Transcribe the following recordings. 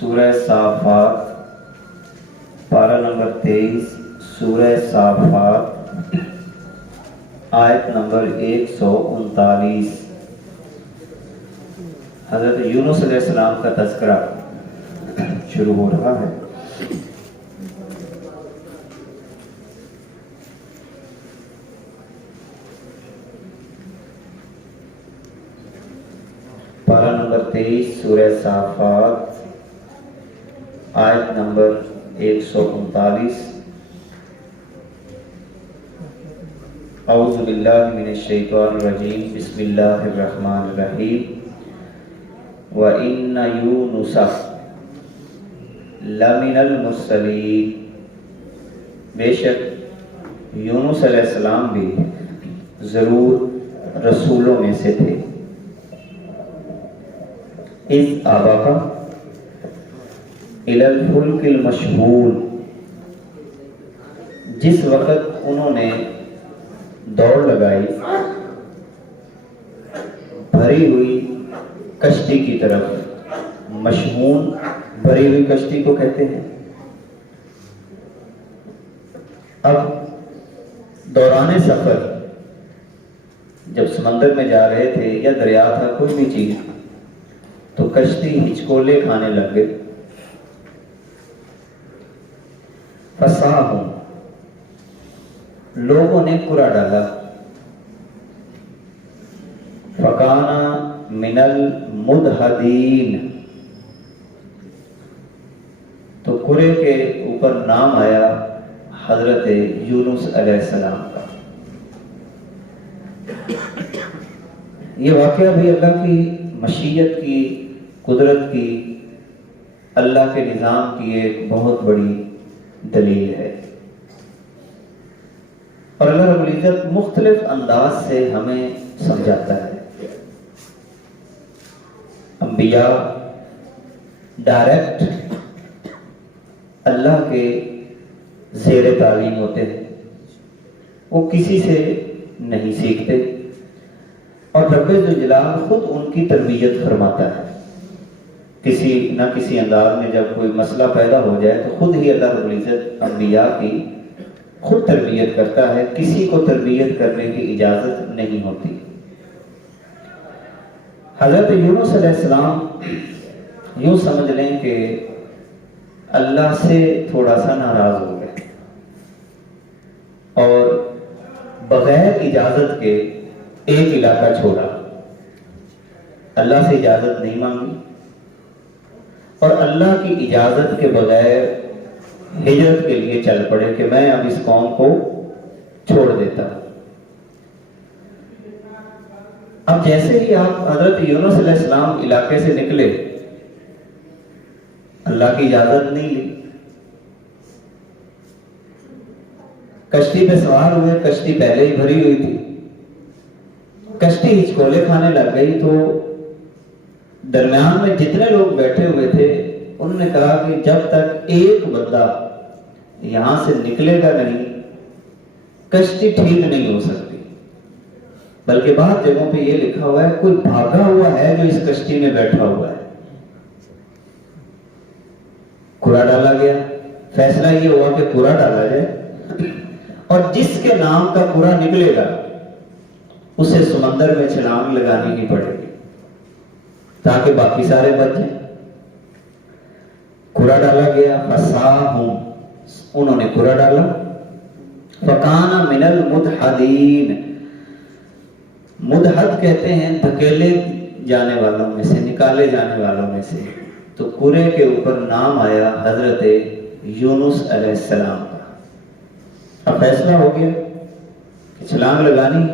سورہ صافات پارہ نمبر 23، سورہ صافات آیت نمبر 139۔ حضرت یونس علیہ السلام کا تذکرہ شروع ہو رہا ہے۔ پارہ نمبر 23 سورہ صافات آیت نمبر 139۔ اعوذ باللہ من الشیطان الرجیم، بسم اللہ الرحمن الرحیم۔ وَإِنَّ يُونُسَ لَمِنَ الْمُرْسَلِينَ، بے شک یونس علیہ السلام بھی ضرور رسولوں میں سے تھے۔ اِذْ آبَقَ إِلَى الْفُلْكِ الْمَشْحُونِ، جس وقت انہوں نے دوڑ لگائی بھری ہوئی کشتی کی طرف۔ مشحون بھری ہوئی کشتی کو کہتے ہیں۔ اب دوران سفر جب سمندر میں جا رہے تھے یا دریا تھا، کوئی بھی چیز، تو کشتی ہچکولے کھانے لگ گئے۔ فَصَاحُمْ، لوگوں نے کرا ڈالا۔ فَكَانَ مِنَ الْمُدْحَضِينَ، تو کرے کے اوپر نام آیا حضرت یونس علیہ السلام کا۔ یہ واقعہ بھی اللہ کی مشیت کی، قدرت کی، اللہ کے نظام کی ایک بہت بڑی دلیل ہے، اور اللہ رب العزت مختلف انداز سے ہمیں سمجھاتا ہے۔ انبیاء ڈائریکٹ اللہ کے زیر تعلیم ہوتے ہیں، وہ کسی سے نہیں سیکھتے، اور رب ذوالجلال خود ان کی تربیت فرماتا ہے۔ کسی نہ کسی انداز میں جب کوئی مسئلہ پیدا ہو جائے تو خود ہی اللہ رب العزت انبیاء کی خود تربیت کرتا ہے، کسی کو تربیت کرنے کی اجازت نہیں ہوتی۔ حضرت یونس علیہ السلام یوں سمجھ لیں کہ اللہ سے تھوڑا سا ناراض ہو گئے، اور بغیر اجازت کے ایک علاقہ چھوڑا۔ اللہ سے اجازت نہیں مانگی، اور اللہ کی اجازت کے بغیر ہجرت کے لیے چل پڑے کہ میں اب اس قوم کو چھوڑ دیتا ہوں۔ اب جیسے ہی آپ حضرت یونس علیہ السلام علاقے سے نکلے، اللہ کی اجازت نہیں لی، کشتی پہ سوار ہوئے، کشتی پہلے ہی بھری ہوئی تھی، کشتی ہچکولے کھانے لگ گئی، تو درمیان میں جتنے لوگ بیٹھے ہوئے تھے انہوں نے کہا کہ جب تک ایک بندہ یہاں سے نکلے گا نہیں، کشتی ٹھیک نہیں ہو سکتی۔ بلکہ بعض جگہوں پہ یہ لکھا ہوا ہے کوئی بھاگا ہوا ہے جو اس کشتی میں بیٹھا ہوا ہے۔ کرا ڈالا گیا، فیصلہ یہ ہوا کہ کرا ڈالا جائے، اور جس کے نام کا کرا نکلے گا اسے سمندر میں چھلانگ لگانی نہیں پڑے گی، تاکہ باقی سارے بچ جائیں۔ کرا ڈالا گیا، فَصَاحُمْ، انہوں نے کرا ڈالا۔ فَكَانَ مِنَ الْمُدْحَضِينَ، مدحد کہتے ہیں دھکیلے جانے والوں میں سے، نکالے جانے والوں میں سے۔ تو کرے کے اوپر نام آیا حضرت یونس علیہ السلام کا۔ اب فیصلہ ہو گیا کہ چھلانگ لگانی۔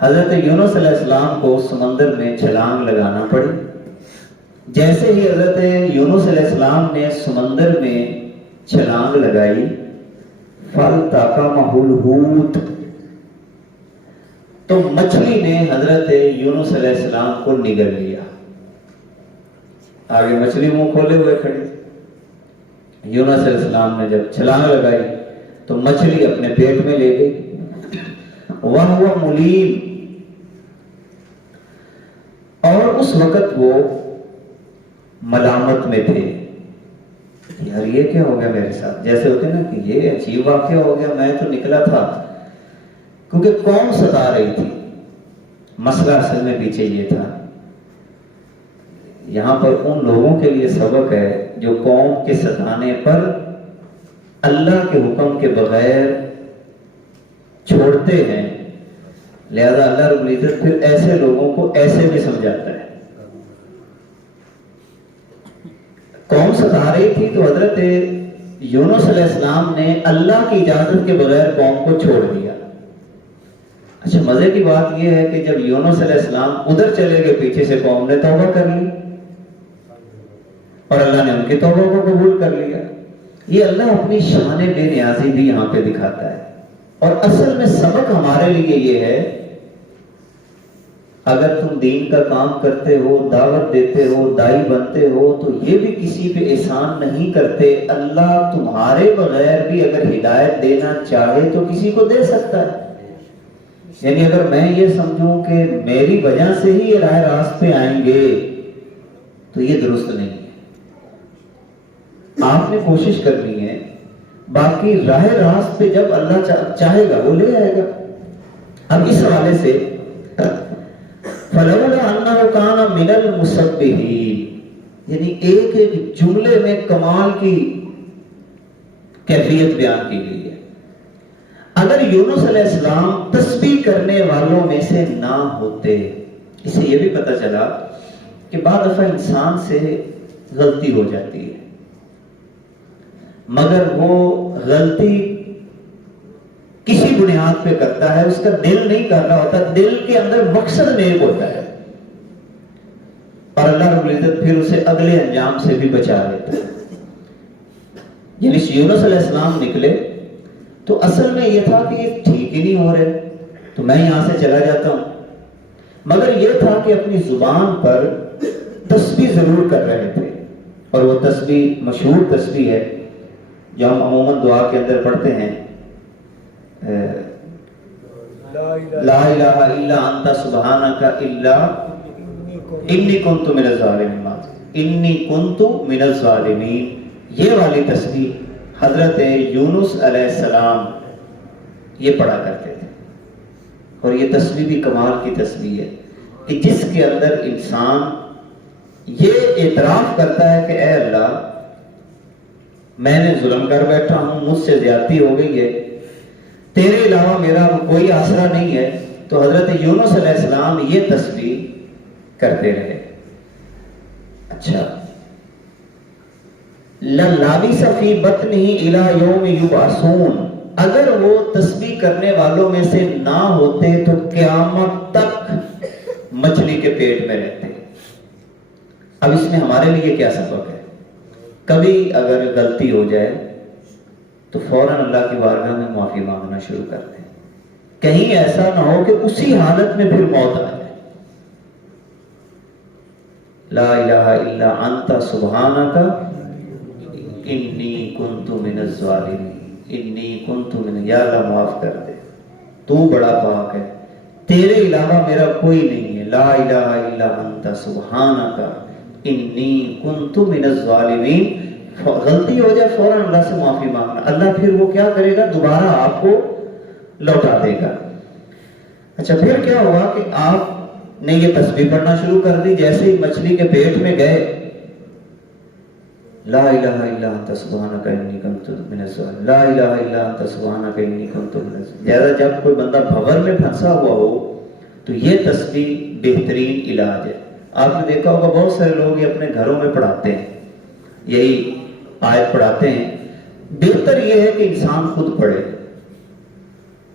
حضرت یونس علیہ السلام کو سمندر میں چھلانگ لگانا پڑی۔ جیسے ہی حضرت یونس علیہ السلام نے سمندر میں چھلانگ لگائی، فَالْتَقَمَهُ الْحُوتُ، تو مچھلی نے حضرت یونس علیہ السلام کو نگل لیا۔ آگے مچھلی منہ کھولے ہوئے کھڑی۔ یونس علیہ السلام نے جب چھلانگ لگائی تو مچھلی اپنے پیٹ میں لے گئی۔ وَهُوَ مُلِيمٌ، اور اس وقت وہ ملامت میں تھے، یار یہ کیا ہو گیا میرے ساتھ، جیسے ہوتے نا کہ یہ عجیب واقعہ ہو گیا، میں تو نکلا تھا، کیونکہ قوم ستا رہی تھی۔ مسئلہ اصل میں پیچھے یہ تھا، یہاں پر ان لوگوں کے لیے سبق ہے جو قوم کے ستانے پر اللہ کے حکم کے بغیر چھوڑتے ہیں، لہذا اللہ رب العزت پھر ایسے لوگوں کو ایسے بھی سمجھاتا ہے۔ قوم ستا رہی تھی تو حضرت یونس علیہ السلام نے اللہ کی اجازت کے بغیر قوم کو چھوڑ دیا۔ اچھا مزے کی بات یہ ہے کہ جب یونس علیہ السلام ادھر چلے گئے، پیچھے سے قوم نے توبہ کر لی اور اللہ نے ان کی توبہ کو قبول کر لیا۔ یہ اللہ اپنی شان بے نیازی بھی یہاں پہ دکھاتا ہے، اور اصل میں سبق ہمارے لیے یہ ہے، اگر تم دین کا کام کرتے ہو، دعوت دیتے ہو، دائی بنتے ہو، تو یہ بھی کسی پہ احسان نہیں کرتے، اللہ تمہارے بغیر بھی اگر ہدایت دینا چاہے تو کسی کو دے سکتا ہے۔ یعنی اگر میں یہ سمجھوں کہ میری وجہ سے ہی یہ راہ راست پہ آئیں گے تو یہ درست نہیں ہے۔ آپ نے کوشش کرنی ہے، باقی راہ راست پہ جب اللہ چاہے گا وہ لے آئے گا۔ اب اس حوالے سے فَلَوْلَا أَنَّهُ كَانَ مِنَ الْمُسَبِّحِينَ، یعنی ایک ایک جملے میں کمال کی کیفیت بیان کی گئی ہے۔ اگر یونس علیہ السلام تسبیح کرنے والوں میں سے نہ ہوتے، اس سے یہ بھی پتہ چلا کہ بعض دفعہ انسان سے غلطی ہو جاتی ہے، مگر وہ غلطی کسی بنیاد پہ کرتا ہے، اس کا دل نہیں کر رہا ہوتا، دل کے اندر مقصد نیک ہوتا ہے، اور اللہ رب العزت پھر اسے اگلے انجام سے بھی بچا لیتا ہے۔ یعنی یونس علیہ السلام نکلے تو اصل میں یہ تھا کہ یہ ٹھیک ہی نہیں ہو رہے تو میں یہاں سے چلا جاتا ہوں، مگر یہ تھا کہ اپنی زبان پر تسبیح ضرور کر رہے تھے، اور وہ تسبیح مشہور تسبیح ہے جو ہم عموماً دعا کے اندر پڑھتے ہیں، لا الہ الا انت سبحانک الا انی کنت من الظالمین، انی کنت من الظالمین، یہ والی تسبیح حضرت یونس علیہ السلام یہ پڑھا کرتے تھے۔ اور یہ تسبیح بھی کمال کی تسبیح ہے کہ جس کے اندر انسان یہ اعتراف کرتا ہے کہ اے اللہ میں نے ظلم کر بیٹھا ہوں، مجھ سے زیادتی ہو گئی ہے، تیرے علاوہ میرا کوئی آسرا نہیں ہے، تو حضرت یونس علیہ السلام یہ تسبیح کرتے رہے۔ اچھا، لَلَّابِثَ فِي بَطْنِهِ إِلَى يَوْمِ يُبْعَثُونَ، اگر وہ تسبیح کرنے والوں میں سے نہ ہوتے تو قیامت تک مچھلی کے پیٹ میں رہتے۔ اب اس میں ہمارے لیے کیا سبق ہے؟ کبھی اگر غلطی ہو جائے تو فوراً اللہ کی بارگاہ میں معافی مانگنا شروع کر دیں، کہیں ایسا نہ ہو کہ اسی حالت میں پھر موت آ جائے۔ لا الہ الا انت سبحانک انی کنت من الظالمین، انی کنت من، یا اللہ معاف کر دے، تو بڑا پاک ہے، تیرے علاوہ میرا کوئی نہیں ہے، لا الہ الا انت سبحانک انی کنت من الظالمین۔ غلطی ہو جائے فوراً اللہ سے معافی مانگنا، اللہ پھر وہ کیا کرے گا، دوبارہ آپ کو لوٹا دے گا۔ اچھا پھر کیا ہوا کہ آپ نے یہ تسبیح پڑھنا شروع کر دی، جیسے ہی مچھلی کے پیٹ میں گئے، لا الہ الا انت سبحانک انی کنت من الظالمین، لا الہ الا انت سبحانک انی کنت من الظالمین۔ لہذا جب کوئی بندہ بھور میں پھنسا ہوا ہو تو یہ تسبیح بہترین علاج ہے۔ آپ نے دیکھا ہوگا بہت سارے لوگ یہ اپنے گھروں میں پڑھاتے ہیں، یہی آیت پڑھاتے ہیں۔ بہتر یہ ہے کہ انسان خود پڑھے،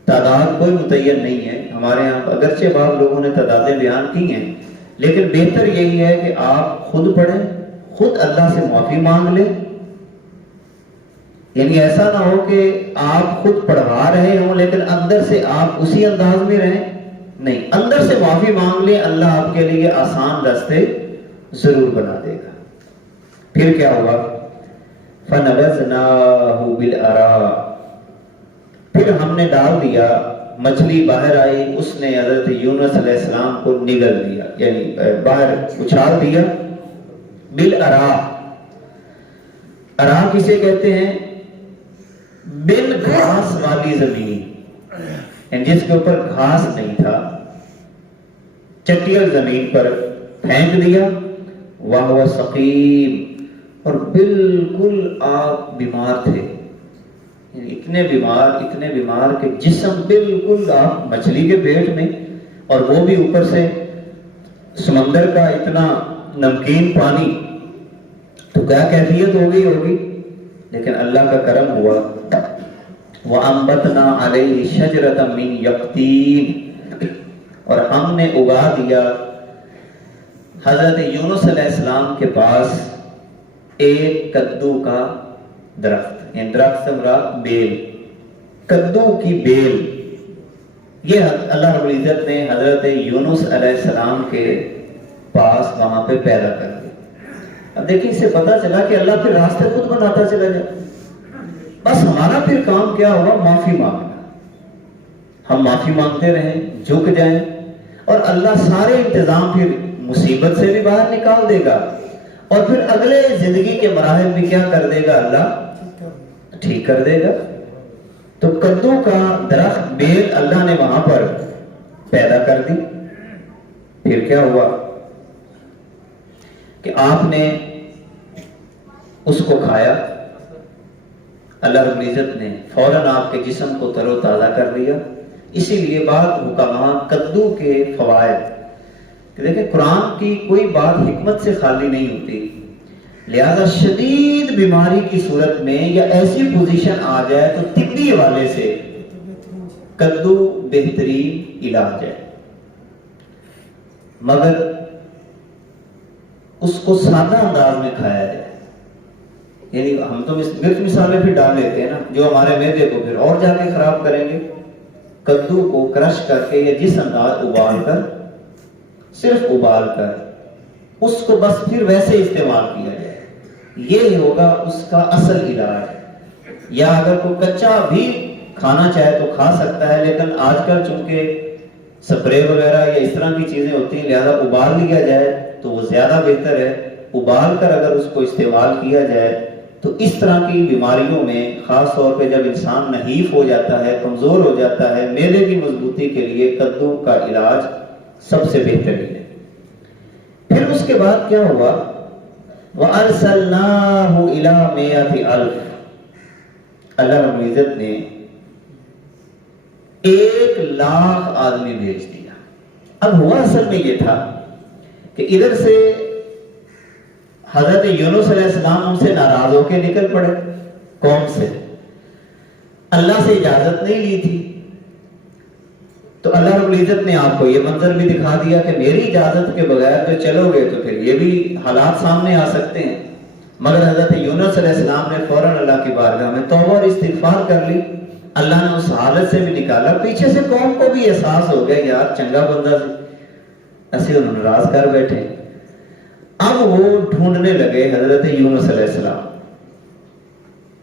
تعداد کوئی متعین نہیں ہے، ہمارے یہاں اگرچہ بعض لوگوں نے تعدادیں بیان کی ہیں، لیکن بہتر یہی ہے کہ آپ خود پڑھیں، خود اللہ سے معافی مانگ لیں۔ یعنی ایسا نہ ہو کہ آپ خود پڑھوا رہے ہوں لیکن اندر سے آپ اسی انداز میں رہیں، نہیں، اندر سے معافی مانگ لیں، اللہ آپ کے لیے آسان راستے ضرور بنا دے گا۔ پھر کیا ہوا، فَنَبَذْنَاهُ بِالْعَرَاءِ، پھر ہم نے ڈال دیا، مچھلی باہر آئی، اس نے حضرت یونس علیہ السلام کو نگل دیا، یعنی باہر اچھال دیا، بالارا، ارا کسے کہتے ہیں؟ بن گھاس والی زمین، جس کے اوپر گھاس نہیں تھا، چٹیل زمین پر پھینک دیا، وَهُوَ سقیم، اور بالکل آپ بیمار تھے، اتنے بیمار کہ جسم بالکل آپ مچھلی کے پیٹ میں، اور وہ بھی اوپر سے سمندر کا اتنا نمکین پانی، تو کیا کیفیت ہوگی، لیکن اللہ کا کرم ہوا، وَأَنبَتْنَا عَلَيْهِ شَجْرَةً مِّن يَقْطِينٍ، اور ہم نے اگا دیا حضرت یونس علیہ السلام کے پاس ایک کدو کا درخت، یعنی درخت سے مراد بیل، کدو کی بیل، یہ اللہ رب العزت نے حضرت یونس علیہ السلام کے پاس وہاں پہ پیدا کر دیا۔ اب دیکھیں، اس سے پتا چلا کہ اللہ پھر راستے خود بناتا چلا جائے، بس ہمارا پھر کام کیا ہوا؟ معافی مانگنا، ہم معافی مانگتے رہیں، جھک جائیں، اور اللہ سارے انتظام پھر مصیبت سے بھی باہر نکال دے گا، اور پھر اگلے زندگی کے مراحل بھی کیا کر دے گا؟ اللہ ٹھیک کر دے گا۔ تو کدو کا درخت بیل اللہ نے وہاں پر پیدا کر دی، پھر کیا ہوا کہ آپ نے اس کو کھایا، اللہ رب العزت نے فوراً آپ کے جسم کو تر و تازہ کر دیا۔ اسی لیے بعض حکماء کدو کے فوائد کہ دیکھیں، قرآن کی کوئی بات حکمت سے خالی نہیں ہوتی، لہذا شدید بیماری کی صورت میں یا ایسی پوزیشن آ جائے تو طبی حوالے سے کدو بہترین علاج ہے، مگر اس کو سادہ انداز میں کھایا جائے، یعنی ہم تو مرچ مسالے پھر ڈال لیتے ہیں نا، جو ہمارے معدے کو پھر اور جا کے خراب کریں گے۔ کدو کو کرش کر کے یا جس انداز ابال کر، صرف ابال کر اس کو بس پھر ویسے استعمال کیا جائے، یہ ہوگا اس کا اصل علاج۔ یا اگر کوئی کچا بھی کھانا چاہے تو کھا سکتا ہے، لیکن آج کل چونکہ سپرے وغیرہ یا اس طرح کی چیزیں ہوتی ہیں، لہذا ابال لیا جائے تو وہ زیادہ بہتر ہے۔ ابال کر اگر اس کو استعمال کیا جائے تو اس طرح کی بیماریوں میں، خاص طور پہ جب انسان نحیف ہو جاتا ہے، کمزور ہو جاتا ہے، معدے کی مضبوطی کے لیے کدو کا علاج سب سے بہترین ہے۔ پھر اس کے بعد کیا ہوا؟ وَأَرْسَلْنَاهُ إِلَىٰ مِائَةِ أَلْفٍ، اللہ رب العزت نے 1,00,000 آدمی بھیج دیا۔ اب ہوا اصل میں یہ تھا کہ ادھر سے حضرت یونس علیہ السلام ان سے ناراض ہو کے نکل پڑے، قوم سے اللہ سے اجازت نہیں لی تھی، تو اللہ رب العزت نے آپ کو یہ منظر بھی دکھا دیا کہ میری اجازت کے بغیر جو چلو گے تو پھر یہ بھی حالات سامنے آ سکتے ہیں۔ مگر حضرت یونس علیہ السلام نے فوراً اللہ کی بارگاہ میں توبہ اور استغفار کر لی، اللہ نے اس حالت سے بھی نکالا۔ پیچھے سے قوم کو بھی احساس ہو گیا، یار چنگا بندہ ایسے ناراض کر بیٹھے۔ اب وہ ڈھونڈنے لگے حضرت یونس علیہ السلام،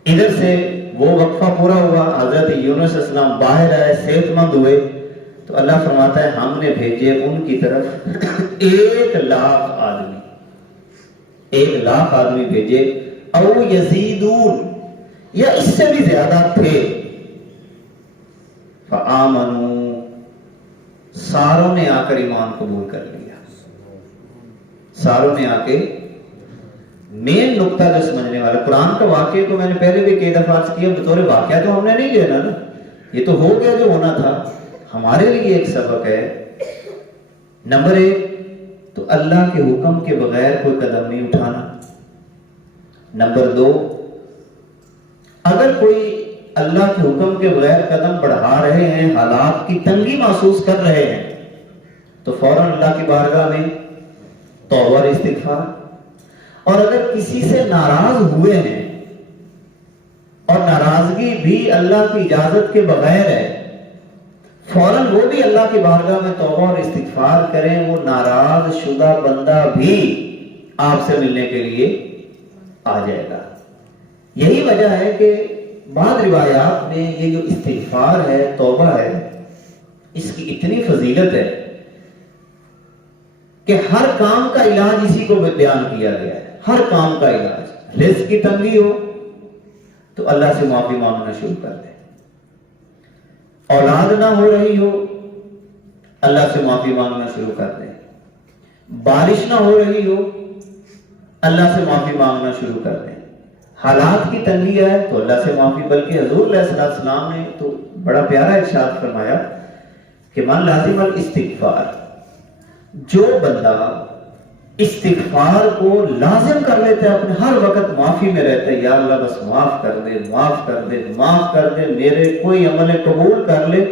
ادھر سے وہ وقفہ پورا ہوا، حضرت یونس علیہ السلام باہر آئے، صحت مند ہوئے، تو اللہ فرماتا ہے ہم نے بھیجے ان کی طرف 1,00,000 آدمی، 1,00,000 آدمی بھیجے، او یزیدون، یا اس سے بھی زیادہ تھے۔ فآمنوا، ساروں نے آ کر ایمان قبول کر لیا، ساروں نے آ کے مین نقطہ جو سمجھنے والا، قرآن کا واقعہ کو میں نے پہلے بھی کئی دفعہ عرض کیا، بطور واقعہ تو ہم نے نہیں لینا نا، یہ تو ہو گیا جو ہونا تھا، ہمارے لیے ایک سبق ہے۔ نمبر 1 تو اللہ کے حکم کے بغیر کوئی قدم نہیں اٹھانا۔ نمبر 2، اگر کوئی اللہ کے حکم کے بغیر قدم بڑھا رہے ہیں، حالات کی تنگی محسوس کر رہے ہیں، تو فوراً اللہ کی بارگاہ میں توبہ اور استغفار۔ اور اگر کسی سے ناراض ہوئے ہیں اور ناراضگی بھی اللہ کی اجازت کے بغیر ہے، فوراً وہ بھی اللہ کی بارگاہ میں توبہ اور استغفار کریں، وہ ناراض شدہ بندہ بھی آپ سے ملنے کے لیے آ جائے گا۔ یہی وجہ ہے کہ بعض روایات میں یہ جو استغفار ہے، توبہ ہے، اس کی اتنی فضیلت ہے کہ ہر کام کا علاج اسی کو بیان کیا گیا ہے۔ ہر کام کا علاج. رزق کی تنگی ہو تو اللہ سے معافی مانگنا شروع کر دیں. اولاد نہ ہو رہی ہو اللہ سے معافی مانگنا شروع کر دیں. بارش نہ ہو رہی ہو اللہ سے معافی مانگنا شروع کر دیں. حالات کی تنگی ہے تو اللہ سے معافی. بلکہ حضور علیہ السلام نے تو بڑا پیارا ارشاد فرمایا کہ من لازم الاستغفار، جو بندہ استغفار کو لازم کر لیتا ہے، اپنے ہر وقت معافی میں رہتا ہے، یا اللہ بس معاف کر دے، معاف کر دے، معاف کر دے، میرے کوئی عمل قبول کر لے،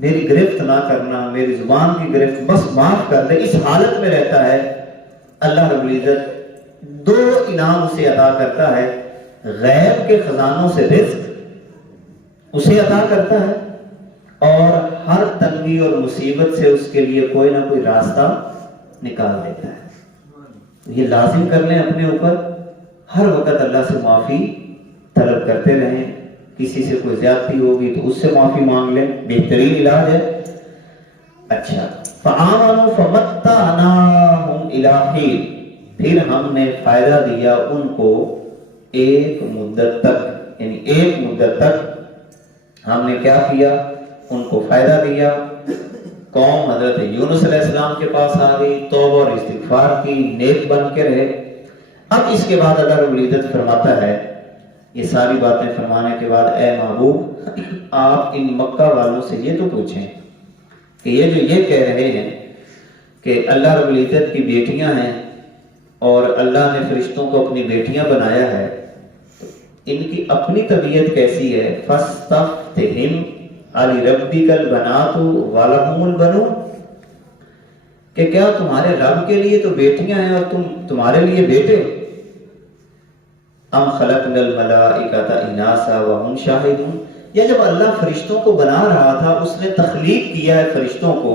میری گرفت نہ کرنا، میری زبان کی گرفت، بس معاف کر دے، اس حالت میں رہتا ہے، اللہ رب العزت 2 انعام اسے عطا کرتا ہے. غیب کے خزانوں سے رزق اسے عطا کرتا ہے، اور ہر تنگی اور مصیبت سے اس کے لیے کوئی نہ کوئی راستہ نکال دیتا ہے. یہ لازم کر لیں اپنے اوپر، ہر وقت اللہ سے معافی طلب کرتے رہیں. کسی سے کوئی زیادتی ہوگی تو اس سے معافی مانگ لیں، بہترین علاج ہے. اچھا، فآمنوا فمتعناہم الی حین، پھر ہم نے فائدہ دیا ان کو ایک مدت تک، یعنی ایک مدت تک ہم نے کیا کیا، ان کو فائدہ دیا. قوم حضرت یونس علیہ السلام کے پاس آ گئی، توبہ اور استغفار کی، نیک بن کے رہے. اب اس کے بعد اللہ رب العزت فرماتا ہے، یہ ساری باتیں فرمانے کے بعد، اے محبوب آپ ان مکہ والوں سے یہ تو پوچھیں کہ یہ جو یہ کہہ رہے ہیں کہ اللہ رب العزت کی بیٹیاں ہیں اور اللہ نے فرشتوں کو اپنی بیٹیاں بنایا ہے، تو ان کی اپنی طبیعت کیسی ہے؟ فاستفتہم عَلِرَبِّكَ الْبَنَاتُ وَلَهُمُ الْبَنُونَ، کہ کیا تمہارے رب کے لیے تو بیٹیاں ہیں اور تمہارے لیے بیٹے؟ ام خلقنا الملائکۃ اناثا وهم شاہدون، یا جب اللہ فرشتوں کو بنا رہا تھا، اس نے تخلیق کیا ہے فرشتوں کو،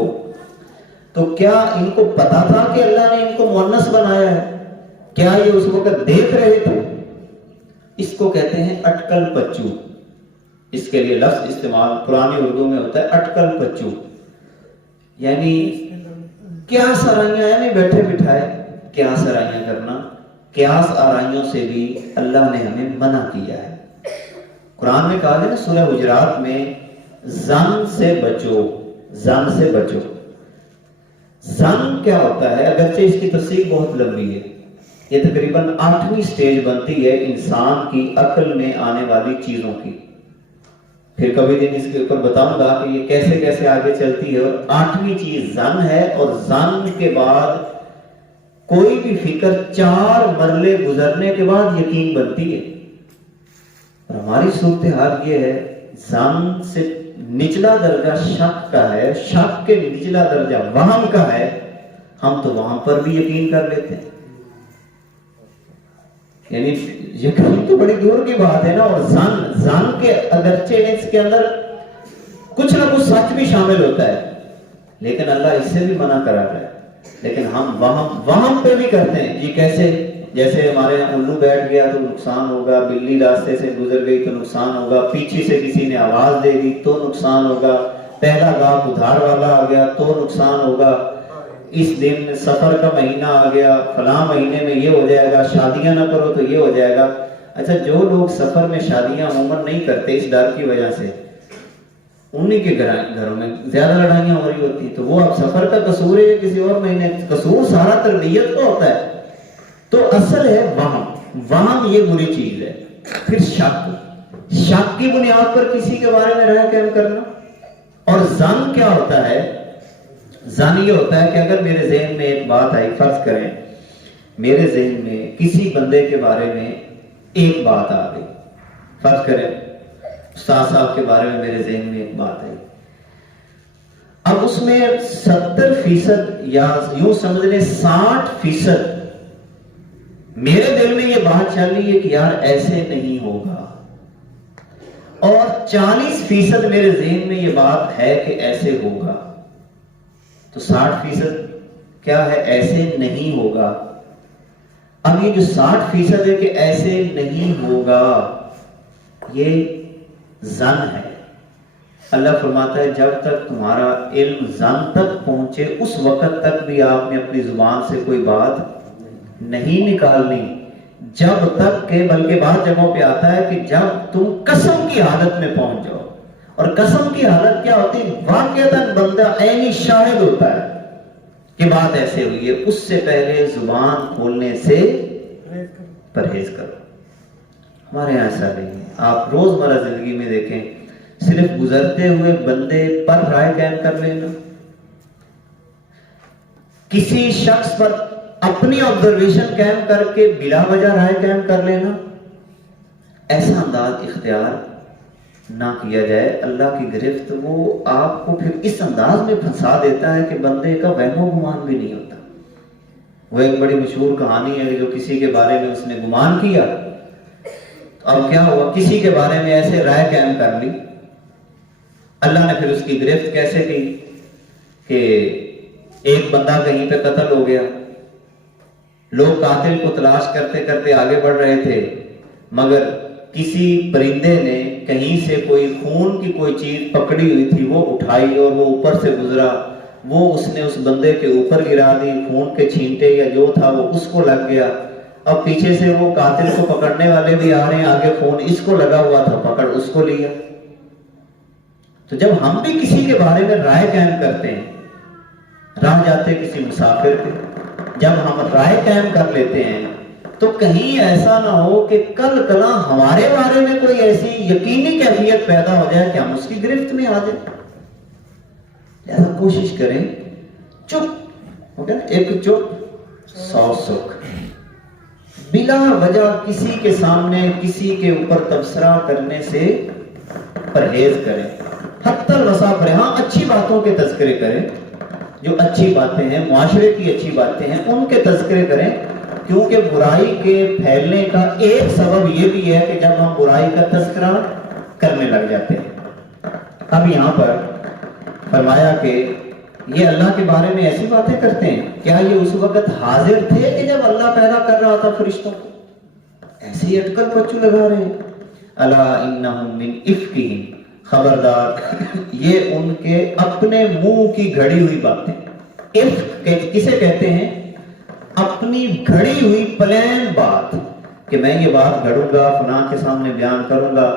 تو کیا ان کو پتا تھا کہ اللہ نے ان کو مؤنث بنایا ہے؟ کیا یہ اس وقت دیکھ رہے تھے؟ اس کو کہتے ہیں اٹکل پچو. اس کے لیے لفظ استعمال پرانی اردو میں ہوتا ہے اٹکل پچو، یعنی کیا سرائیاں، یعنی بیٹھے بٹھائے کیا سرائیاں کرنا. قیاس آرائیوں سے بھی اللہ نے ہمیں منع کیا ہے. قرآن میں کہا ہے نا سورہ حجرات میں، زن سے بچو، زن سے بچو. زن کیا ہوتا ہے؟ اگرچہ اس کی تفسیر بہت لمبی ہے، یہ تقریباً 8ویں سٹیج بنتی ہے انسان کی عقل میں آنے والی چیزوں کی. پھر کبھی دن اس کے اوپر بتاؤں گا کہ یہ کیسے کیسے آگے چلتی ہے. اور 8ویں چیز زن ہے، اور زن کے بعد کوئی بھی فکر 4 مرحلے گزرنے کے بعد یقین بنتی ہے. اور ہماری صورتحال یہ ہے، زن سے نچلا درجہ شک کا ہے، شک کے نچلا درجہ وہم کا ہے، ہم تو وہاں پر بھی یقین کر لیتے ہیں. یعنی یقین تو بڑی دور کی بات ہے نا. اور زن کے اگرچہ اس کے اندر کچھ نہ کچھ سچ بھی شامل ہوتا ہے، لیکن اللہ اس سے بھی منع کرا رہا ہے. لیکن ہم وہم پہ بھی کرتے ہیں. یہ کیسے؟ جیسے ہمارے یہاں الو بیٹھ گیا تو نقصان ہوگا، بلی راستے سے گزر گئی تو نقصان ہوگا، پیچھے سے کسی نے آواز دے دی تو نقصان ہوگا، پہلا گاہ ادھار والا آ گیا تو نقصان ہوگا، اس دن سفر کا مہینہ آ گیا، فلاں مہینے میں یہ ہو جائے گا، شادیاں نہ کرو تو یہ ہو جائے گا. اچھا، جو لوگ سفر میں شادیاں عموماً نہیں کرتے اس ڈر کی وجہ سے، انہی کے گھروں میں زیادہ لڑائیاں ہو رہی ہوتی، تو وہ اب سفر کا قصور ہے یا کسی اور مہینے؟ قصور سارا تربیت کو ہوتا ہے. تو اصل ہے وہم یہ بری چیز ہے. پھر شک کی بنیاد پر کسی کے بارے میں رائے قائم کرنا. اور زن کیا ہوتا ہے؟ زن یہ ہوتا ہے کہ اگر میرے ذہن میں ایک بات آئی، فرض کریں میرے ذہن میں کسی بندے کے بارے میں ایک بات آ گئی، فرض کریں استاد صاحب کے بارے میں میرے ذہن میں ایک بات آئی، اب اس میں 70% یا یوں سمجھ لیں 60% میرے دل میں یہ بات چل رہی ہے کہ یار ایسے نہیں ہوگا، اور 40% میرے ذہن میں یہ بات ہے کہ ایسے ہوگا. تو 60% کیا ہے؟ ایسے نہیں ہوگا. اب یہ جو 60% ہے کہ ایسے نہیں ہوگا، یہ زن ہے. اللہ فرماتا ہے جب تک تمہارا علم زن تک پہنچے اس وقت تک بھی آپ نے اپنی زبان سے کوئی بات نہیں نکالنی. جب تک کہ بلکہ بعض جگہوں پہ آتا ہے کہ جب تم قسم کی حالت میں پہنچ جاؤ. اور قسم کی حالت کیا ہوتی ہے؟ واقعتاً بندہ عینی شاہد ہوتا ہے کہ بات ایسے ہوئی ہے، اس سے پہلے زبان کھولنے سے پرہیز کرو. ہمارے یہاں ایسا نہیں ہے. آپ روزمرہ زندگی میں دیکھیں، صرف گزرتے ہوئے بندے پر رائے قائم کر لینا، کسی شخص پر اپنی آبزرویشن قائم کر کے بلا وجہ رائے قائم کر لینا، ایسا انداز اختیار نہ کیا جائے. اللہ کی گرفت وہ آپ کو پھر اس انداز میں پھنسا دیتا ہے کہ بندے کا وہم و گمان بھی نہیں ہوتا. وہ ایک بڑی مشہور کہانی ہے کہ جو کسی کے بارے میں اس نے گمان کیا، اب کیا ہوا، کسی کے بارے میں ایسے رائے قائم کر لی. اللہ نے پھر اس کی گرفت کیسے کی کہ ایک بندہ کہیں پہ قتل ہو گیا. لوگ قاتل کو تلاش کرتے کرتے آگے بڑھ رہے تھے، مگر کسی پرندے نے کہیں سے کوئی خون کی کوئی چیز پکڑی ہوئی تھی، وہ اٹھائی اور وہ اوپر سے گزرا، وہ اس نے اس بندے کے اوپر گرا دی. خون کے چھینٹے یا جو تھا وہ اس کو لگ گیا. اب پیچھے سے وہ قاتل کو پکڑنے والے بھی آ رہے ہیں، آگے خون اس کو لگا ہوا تھا، پکڑ اس کو لیا. تو جب ہم بھی کسی کے بارے میں رائے قائم کرتے ہیں، راہ جاتے کسی مسافر پہ جب ہم رائے قائم کر لیتے ہیں تو کہیں ایسا نہ ہو کہ کل کلاں ہمارے بارے میں کوئی ایسی یقینی کیفیت پیدا ہو جائے کہ ہم اس کی گرفت میں آ جائیں. لہذا کوشش کریں چپ ہو گیا نا، ایک چپ 100 سکھ. بلا وجہ کسی کے سامنے کسی کے اوپر تبصرہ کرنے سے پرہیز کریں. حتی الوسع کریں. ہاں اچھی باتوں کے تذکرے کریں، جو اچھی باتیں ہیں، معاشرے کی اچھی باتیں ہیں، ان کے تذکرے کریں، کیونکہ برائی کے پھیلنے کا ایک سبب یہ بھی ہے کہ جب ہم برائی کا تذکرہ کرنے لگ جاتے ہیں. اب یہاں پر فرمایا کہ یہ اللہ کے بارے میں ایسی باتیں کرتے ہیں. کیا یہ اس وقت حاضر تھے کہ جب اللہ پیدا کر رہا تھا فرشتوں کو؟ ایسے ہی اٹکل پچو لگا رہے ہیں. الا انہم من افکہم، خبردار یہ ان کے اپنے منہ کی گھڑی ہوئی باتیں. افک کسے کہتے ہیں؟ اپنی گھڑی ہوئی پلین بات، کہ میں یہ بات گھڑوں گا، فلاں کے سامنے بیان کروں گا.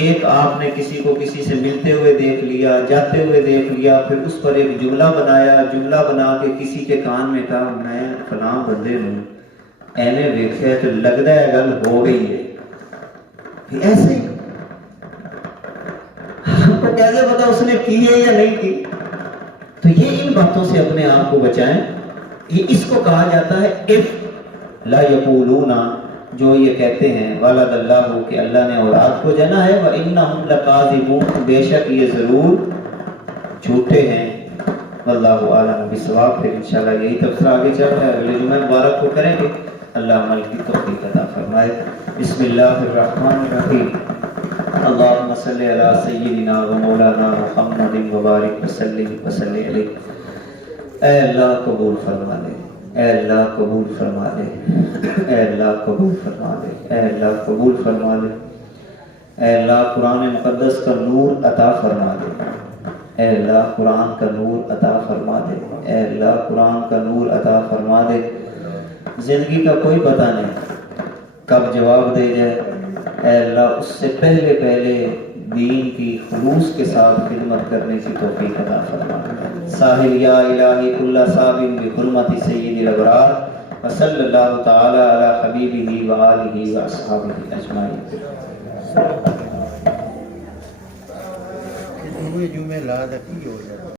ایک آپ نے کسی کو کسی سے ملتے ہوئے دیکھ لیا، جاتے ہوئے دیکھ لیا، پھر اس پر ایک جملہ بنایا، جملہ بنا کے کسی کے کان میں کہا میں فلاں بندے ہوں، ایویں دیکھا تو لگتا ہے گل ہو گئی ہے. ایسے ہی ہم کو کیسے پتا اس نے کی ہے یا نہیں کی؟ تو یہ ان باتوں سے اپنے آپ کو بچائیں. یہ اس کو کہا جاتا ہے اف لا یقولون، جو یہ کہتے ہیں ولد اللہ، کہ اللہ نے اولاد کو جنا ہے، وانہم لکاذبون، بے شک یہ ضرور جھوٹے ہیں. واللہ اعلم بالصواب. پھر انشاءاللہ یہی تفسیر آگے چل رہا ہے، اگلے جمعہ مبارک کو کریں گے. اللہ عمل کی توفیق عطا فرمائے. بسم اللہ الرحمن الرحیم. اللہم صلی علی سیدنا و مولانا محمد وبارک وسلم علیہ. اے اللہ قبول فرما لے، اے اللہ قبول فرما لے، اے اللہ قبول فرما لے، اے اللہ قبول فرما لے. اے اللہ قرآن مقدس کا نور عطا فرما دے. اے اللہ قرآن کا نور عطا فرما دے. اے اللہ قرآن کا نور عطا فرما دے. زندگی کا کوئی پتہ نہیں کب جواب دے جائے. اے اللہ اس سے پہلے دین کی خلوص کے ساتھ خدمت کرنے کی توفیق عطا فرما. ساحل یا الہی کل صابن بحرمت سید الابرار وصلی اللہ تعالی علی حبیبہ و آلہ و اصحابہ اجمعین. جمعے لا دکی ہو جائے.